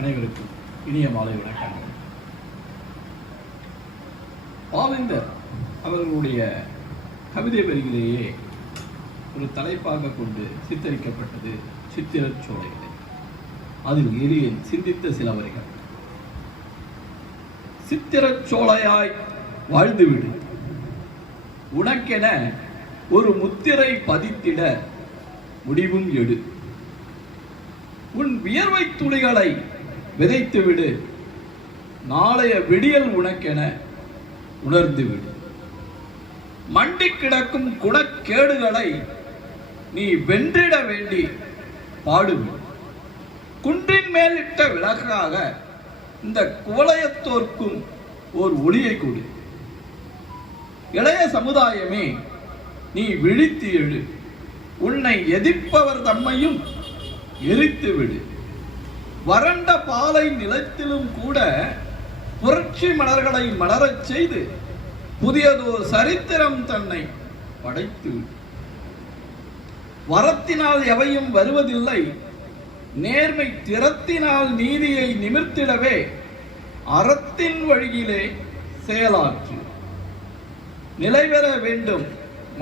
அனைவருக்கும் இனிய மாலை வணக்கங்கள். பாவேந்தர் அவர்களுடைய கவிதை வரியிலேயே ஒரு தலைப்பாக கொண்டு சித்தரிக்கப்பட்டது சித்திரச் சோலைகள். அதில் எளியன் சிந்தித்த சில வரிகள். சித்திரச் சோலையாய் வாழ்ந்துவிடு, உனக்கென ஒரு முத்திரை பதித்திட முடிவும் எடு. உன் வியர்வை துளிகளை விதைத்துவிடு, நாளைய விடியல் உனக்கென உணர்ந்துவிடு. மண்டி கிடக்கும் குணக்கேடுகளை நீ வென்றிட வேண்டி பாடுவிடு. குன்றின் மேலிட்ட விளக்காக இந்த குவளையத்தோர்க்கும் ஓர் ஒளியை கொடு. இளைய சமுதாயமே, நீ விழித்து எழு, உன்னை எதிர்ப்பவர் தம்மையும் எரித்து விடு. வறண்ட பாலை நிலத்திலும் கூட புரட்சி மலர்களை மலரச் செய்து புதியதோர் சரித்திரம் தன்னை படைத்து. வரத்தினால் எவையும் வருவதில்லை, நேர்மை திறத்தினால் நீதியை நிமிர்த்திடவே அறத்தின் வழியிலே செயலாற்று. நிலைபெற வேண்டும்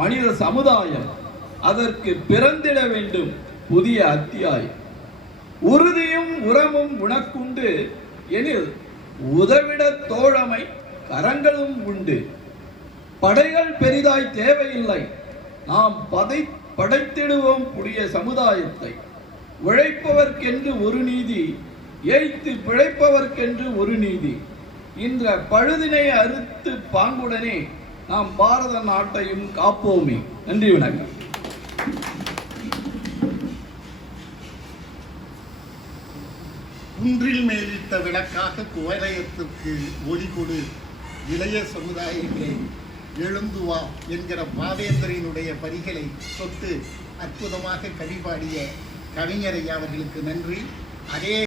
மனித சமுதாயம், அதற்கு பிறந்திட வேண்டும் புதிய அத்தியாயம். உறுதியும் உரமும் உனக்குண்டு எனில் உதவிட தோழமை கரங்களும் உண்டு. படைகள் பெரிதாய் தேவையில்லை, நாம் படைத்திடுவோம் புதிய சமுதாயத்தை. உழைப்பவர்க்கென்று ஒரு நீதி, ஏய்த்து பிழைப்பவர்க்கென்று ஒரு நீதி. இன்ற பழுதினை அறுத்து பாங்குடனே நாம் பாரத நாட்டையும் காப்போமே. நன்றி, வணக்கம். குன்றில் மேலிட்ட விளக்காக குவளையத்திற்கு ஒளி கொடு, இளைய சமுதாயங்களே எழுந்து வா என்கிற பாவேந்தரினுடைய வரிகளை தொட்டு அற்புதமாக கவிபாடிய கவிஞரையா அவர்களுக்கு நன்றி. அதே